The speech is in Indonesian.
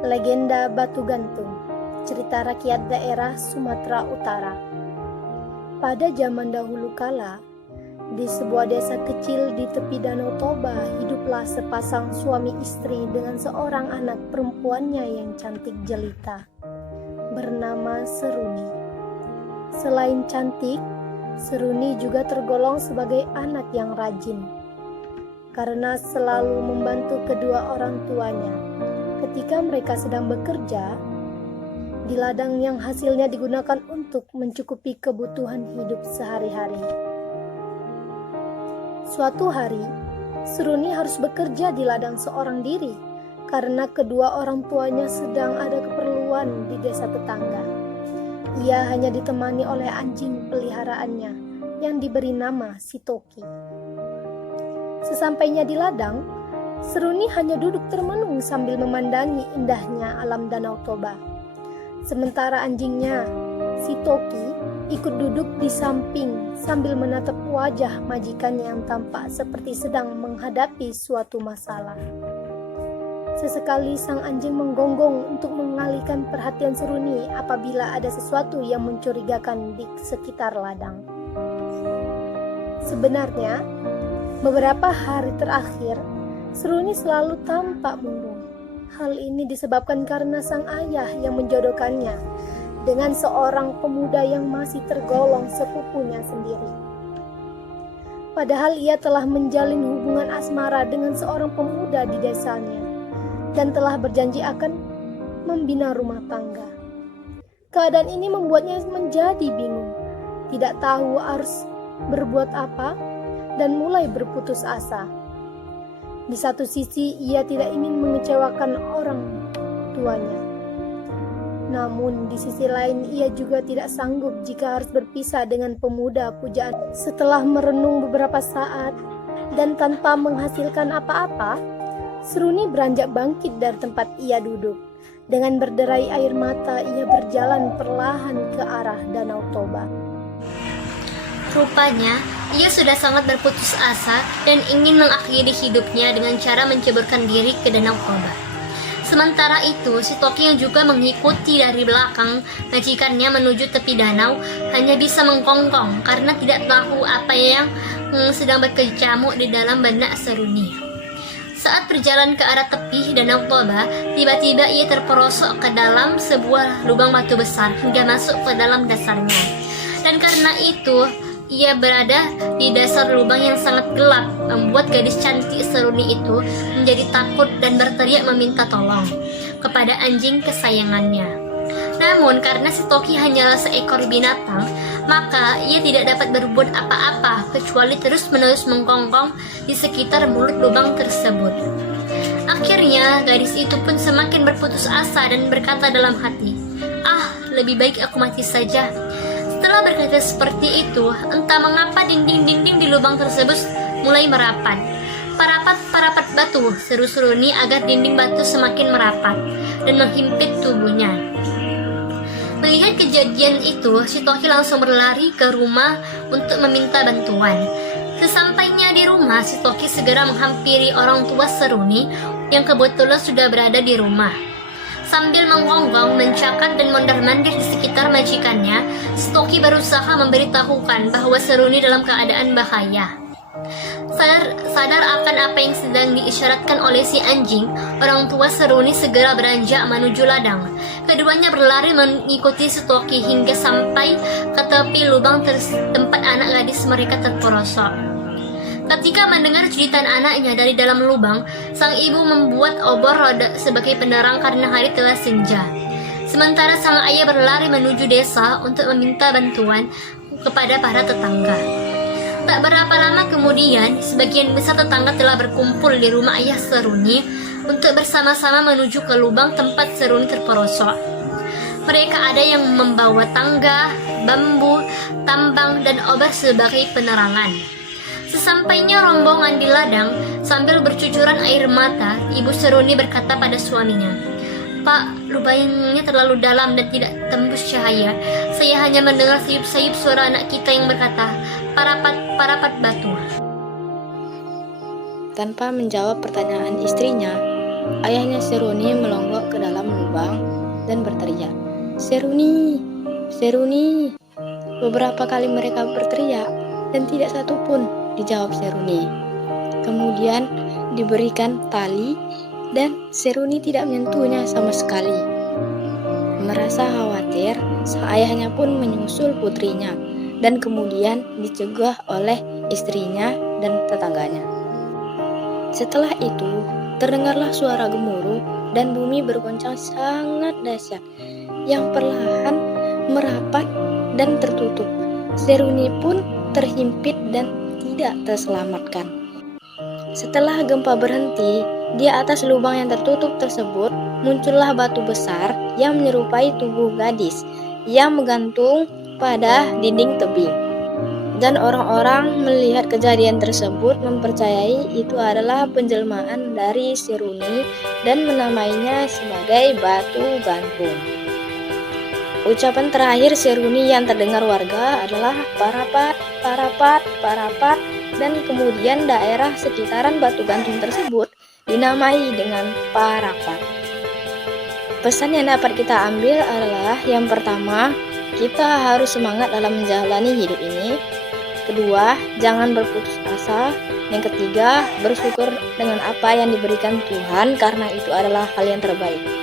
Legenda Batu Gantung, cerita rakyat daerah Sumatera Utara. Pada zaman dahulu kala, di sebuah desa kecil di tepi Danau Toba, hiduplah sepasang suami istri dengan seorang anak perempuannya yang cantik jelita, bernama Seruni. Selain cantik, Seruni juga tergolong sebagai anak yang rajin, karena selalu membantu kedua orang tuanya ketika mereka sedang bekerja di ladang yang hasilnya digunakan untuk mencukupi kebutuhan hidup sehari-hari. Suatu hari, Seruni harus bekerja di ladang seorang diri karena kedua orang tuanya sedang ada keperluan di desa tetangga. Ia hanya ditemani oleh anjing peliharaannya yang diberi nama Sitoki. Sesampainya di ladang, Seruni hanya duduk termenung sambil memandangi indahnya alam Danau Toba. Sementara anjingnya, Sitoki, ikut duduk di samping sambil menatap wajah majikannya yang tampak seperti sedang menghadapi suatu masalah. Sesekali sang anjing menggonggong untuk mengalihkan perhatian Seruni apabila ada sesuatu yang mencurigakan di sekitar ladang. Sebenarnya, beberapa hari terakhir, Seruni selalu tampak murung. Hal ini disebabkan karena sang ayah yang menjodohkannya dengan seorang pemuda yang masih tergolong sepupunya sendiri. Padahal ia telah menjalin hubungan asmara dengan seorang pemuda di desanya dan telah berjanji akan membina rumah tangga. Keadaan ini membuatnya menjadi bingung, tidak tahu harus berbuat apa, dan mulai berputus asa. Di satu sisi, ia tidak ingin mengecewakan orang tuanya. Namun, di sisi lain, ia juga tidak sanggup jika harus berpisah dengan pemuda pujaan. Setelah merenung beberapa saat dan tanpa menghasilkan apa-apa, Seruni beranjak bangkit dari tempat ia duduk. Dengan berderai air mata, ia berjalan perlahan ke arah Danau Toba. Rupanya, ia sudah sangat berputus asa dan ingin mengakhiri hidupnya dengan cara menceburkan diri ke Danau Toba. Sementara itu, Sitoki yang juga mengikuti dari belakang majikannya menuju tepi danau hanya bisa mengkongkong karena tidak tahu apa yang sedang berkecamuk di dalam benak Seruni. Saat berjalan ke arah tepi Danau Toba, tiba-tiba ia terperosok ke dalam sebuah lubang batu besar hingga masuk ke dalam dasarnya. Dan karena itu, ia berada di dasar lubang yang sangat gelap, membuat gadis cantik Seruni itu menjadi takut dan berteriak meminta tolong kepada anjing kesayangannya. Namun karena Sitoki hanyalah seekor binatang, maka ia tidak dapat berbuat apa-apa kecuali terus-menerus mengkongkong di sekitar mulut lubang tersebut. Akhirnya gadis itu pun semakin berputus asa dan berkata dalam hati, lebih baik aku mati saja." Setelah berkata seperti itu, entah mengapa dinding-dinding di lubang tersebut mulai merapat. "Parapat batu," seru Seruni agar dinding batu semakin merapat dan menghimpit tubuhnya. Melihat kejadian itu, Sitoki langsung berlari ke rumah untuk meminta bantuan. Sesampainya di rumah, Sitoki segera menghampiri orang tua Seruni yang kebetulan sudah berada di rumah. Sambil menggonggong, mencakar dan mondar-mandir di sekitar majikannya, Sitoki berusaha memberitahukan bahwa Seruni dalam keadaan bahaya. Sadar akan apa yang sedang diisyaratkan oleh si anjing, orang tua Seruni segera beranjak menuju ladang. Keduanya berlari mengikuti Sitoki hingga sampai ke tepi lubang tempat anak gadis mereka terperosok. Ketika mendengar jeritan anaknya dari dalam lubang, sang ibu membuat obor roda sebagai penerang karena hari telah senja. Sementara sang ayah berlari menuju desa untuk meminta bantuan kepada para tetangga. Tak berapa lama kemudian, sebagian besar tetangga telah berkumpul di rumah ayah Seruni untuk bersama-sama menuju ke lubang tempat Seruni terperosok. Mereka ada yang membawa tangga, bambu, tambang, dan obor sebagai penerangan. Sesampainya rombongan di ladang, sambil bercucuran air mata, ibu Seruni berkata pada suaminya, "Pak, lubangnya terlalu dalam dan tidak tembus cahaya. Saya hanya mendengar sayup-sayup suara anak kita yang berkata, 'Parapat batu.'" Tanpa menjawab pertanyaan istrinya, ayahnya Seruni melonggok ke dalam lubang dan berteriak, "Seruni, Seruni!" Beberapa kali mereka berteriak dan tidak satu pun dijawab Seruni. Kemudian diberikan tali dan Seruni tidak menyentuhnya sama sekali. Merasa khawatir, sang ayahnya pun menyusul putrinya dan kemudian dicegah oleh istrinya dan tetangganya. Setelah itu, terdengarlah suara gemuruh dan bumi bergoncang sangat dahsyat yang perlahan merapat dan tertutup. Seruni pun terhimpit dan tidak terselamatkan. Setelah gempa berhenti, di atas lubang yang tertutup tersebut muncullah batu besar yang menyerupai tubuh gadis yang menggantung pada dinding tebing. Dan orang-orang melihat kejadian tersebut mempercayai itu adalah penjelmaan dari Seruni dan menamainya sebagai batu gantung. Ucapan terakhir Seruni yang terdengar warga adalah "Parapat, parapat, parapat", dan kemudian daerah sekitaran batu gantung tersebut dinamai dengan Parapat. Pesan yang dapat kita ambil adalah yang pertama, kita harus semangat dalam menjalani hidup ini. Kedua, jangan berputus asa. Yang ketiga, bersyukur dengan apa yang diberikan Tuhan karena itu adalah hal yang terbaik.